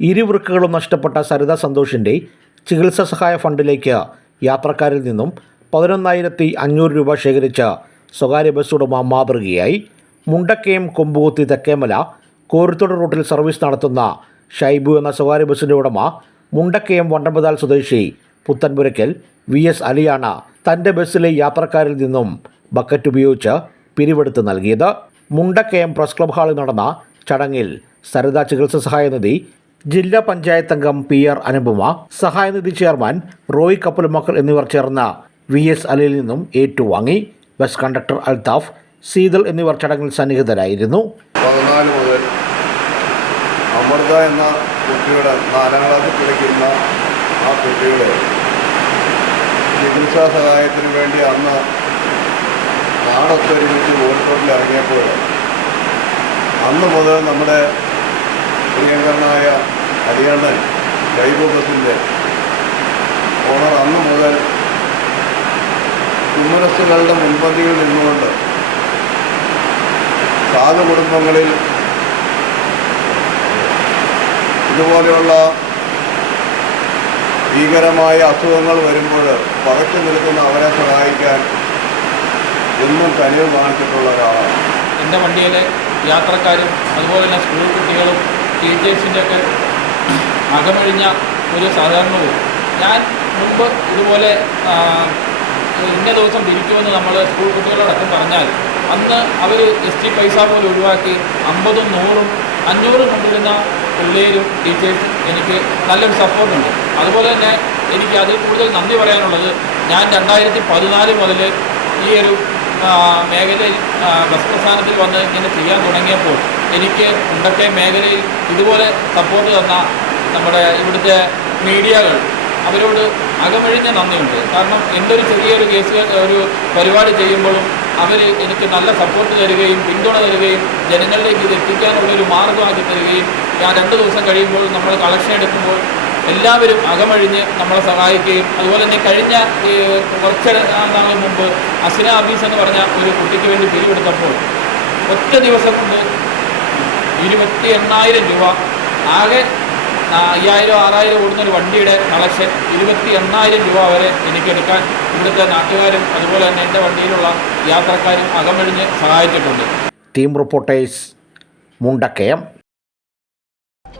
ഇരുവൃക്കകളും നഷ്ടപ്പെട്ട സരിത സന്തോഷിന്റെ ചികിത്സാ സഹായ ഫണ്ടിലേക്ക് യാത്രക്കാരിൽ നിന്നും പതിനൊന്നായിരത്തി അഞ്ഞൂറ് രൂപ ശേഖരിച്ച സ്വകാര്യ ബസ് ഉടമ മാതൃകയായി മുണ്ടക്കയം കൊമ്പുകുത്തി തെക്കേമല കോരുത്തോട് റൂട്ടിൽ സർവീസ് നടത്തുന്ന ഷൈബു എന്ന സ്വകാര്യ ബസ്സിന്റെ ഉടമ മുണ്ടക്കയം വണ്ടമ്പതാൽ സ്വദേശി പുത്തൻപുരയ്ക്കൽ വി എസ് അലിയാണ് തന്റെ ബസ്സിലെ യാത്രക്കാരിൽ നിന്നും ബക്കറ്റ് ഉപയോഗിച്ച് പിരിവെടുത്ത് നൽകിയത്. മുണ്ടക്കയം പ്രസ് ക്ലബ് ഹാളിൽ നടന്ന ചടങ്ങിൽ സരിത ചികിത്സാ സഹായനിധി ജില്ലാ പഞ്ചായത്ത് അംഗം പി ആർ അനുപമ സഹായനിധി ചെയർമാൻ റോയ് കപ്പലുമക്കൾ എന്നിവർ ചേർന്ന വി എസ് അലിയിൽ നിന്നും ഏറ്റുവാങ്ങി. ബസ് കണ്ടക്ടർ അൽതാഫ് സീതൽ എന്നിവർ ചടങ്ങിൽ സന്നിഹിതരായിരുന്നു. പതിനാല് മുതൽ അമൃത എന്ന കുട്ടിയുടെ നാലാം ക്ലാസ്സിൽ പഠിക്കുന്ന ആ കുട്ടിയുടെ ചികിത്സാ സഹായത്തിന് വേണ്ടി അന്ന് നാടൊത്തൊരുമിച്ച് വോട്ടോട്ടിൽ ഇറങ്ങിയപ്പോൾ അന്ന് മുതൽ നമ്മുടെ പ്രിയങ്കരനായ ഹരിയാണൻ ജൈവത്തിന്റെ ഓണർ അന്ന് മുതൽ കുമ്മനസ്സുകളുടെ മുൻപന്തിയിൽ നിന്നുകൊണ്ട് സാധു കുടുംബങ്ങളിൽ ഇതുപോലെയുള്ള ഭീകരമായ അസുഖങ്ങൾ വരുമ്പോൾ പകച്ചു നിൽക്കുന്ന അവരെ സഹായിക്കാൻ എന്നും കനിവ് കാണിച്ചിട്ടുള്ള ഒരാളാണ്. എന്റെ വണ്ടിയിലെ യാത്രക്കാരും അതുപോലെ തന്നെ സ്കൂൾ കുട്ടികളും ടീച്ചേഴ്സിന്റെ ഒക്കെ അകമഴിഞ്ഞ ഒരു സഹകരണവും ഞാൻ മുൻപ് ഇതുപോലെ ഇന്ന ദിവസം തിരിക്കുമെന്ന് നമ്മൾ സ്കൂൾ കുട്ടികളോടൊക്കെ പറഞ്ഞാൽ അന്ന് അവർ എസ് ടി പൈസ പോലെ ഒഴിവാക്കി അമ്പതും നൂറും അഞ്ഞൂറും കൊണ്ടിരുന്ന പിള്ളേരും ടീച്ചേഴ്സും എനിക്ക് നല്ലൊരു സപ്പോർട്ടുണ്ട് അതുപോലെ തന്നെ എനിക്ക് അതിൽ കൂടുതൽ നന്ദി പറയാനുള്ളത് ഞാൻ രണ്ടായിരത്തി പതിനാല് മുതൽ ഈ ഒരു മേഖലയിൽ ബസ് പ്രസ്ഥാനത്തിൽ വന്ന് ഇങ്ങനെ ചെയ്യാൻ തുടങ്ങിയപ്പോൾ എനിക്ക് ഉണ്ടക്കെ മേഖലയിൽ ഇതുപോലെ സപ്പോർട്ട് തന്ന നമ്മുടെ ഇവിടുത്തെ മീഡിയകൾ അവരോട് അകമഴിഞ്ഞ നന്ദിയുണ്ട്. കാരണം എന്തൊരു ചെറിയൊരു കേസ് ഒരു പരിപാടി ചെയ്യുമ്പോഴും അവർ എനിക്ക് നല്ല സപ്പോർട്ട് തരികയും പിന്തുണ തരികയും ജനങ്ങളിലേക്ക് ഇത് എത്തിക്കാനുള്ളൊരു മാർഗമാക്കി തരികയും ഞാൻ രണ്ട് ദിവസം കഴിയുമ്പോൾ നമ്മൾ കളക്ഷൻ എടുക്കുമ്പോൾ എല്ലാവരും അകമഴിഞ്ഞ് നമ്മളെ സഹായിക്കുകയും അതുപോലെ തന്നെ കഴിഞ്ഞ കുറച്ച് നാളുകൾ മുമ്പ് അസിന ഹബീസ് എന്ന് പറഞ്ഞ ഒരു കുട്ടിക്ക് വേണ്ടി പിരിവെടുത്തപ്പോൾ ഒറ്റ ദിവസം കൊണ്ട് ഇരുപത്തി എണ്ണായിരം രൂപ ആകെ അയ്യായിരം ആറായിരം ഓടുന്ന ഒരു വണ്ടിയുടെ കളക്ഷൻ ഇരുപത്തി എണ്ണായിരം രൂപ വരെ എനിക്കെടുക്കാൻ ഇവിടുത്തെ നാട്ടുകാരും അതുപോലെ തന്നെ എന്റെ വണ്ടിയിലുള്ള യാത്രക്കാരും അകമഴിഞ്ഞ് സഹായിച്ചിട്ടുണ്ട്. Team reporters Mundakayam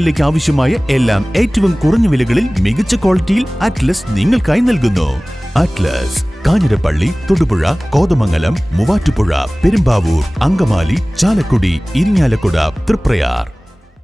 സീസണിലേക്ക് ആവശ്യമായ എല്ലാം ഏറ്റവും കുറഞ്ഞ വിലകളിൽ മികച്ച ക്വാളിറ്റിയിൽ അറ്റ്ലസ് നിങ്ങൾക്കായി നൽകുന്നു. അറ്റ്ലസ് കാഞ്ഞിരപ്പള്ളി തൊടുപുഴ കോതമംഗലം മൂവാറ്റുപുഴ പെരുമ്പാവൂർ അങ്കമാലി ചാലക്കുടി ഇരിഞ്ഞാലക്കുട തൃപ്രയാർ.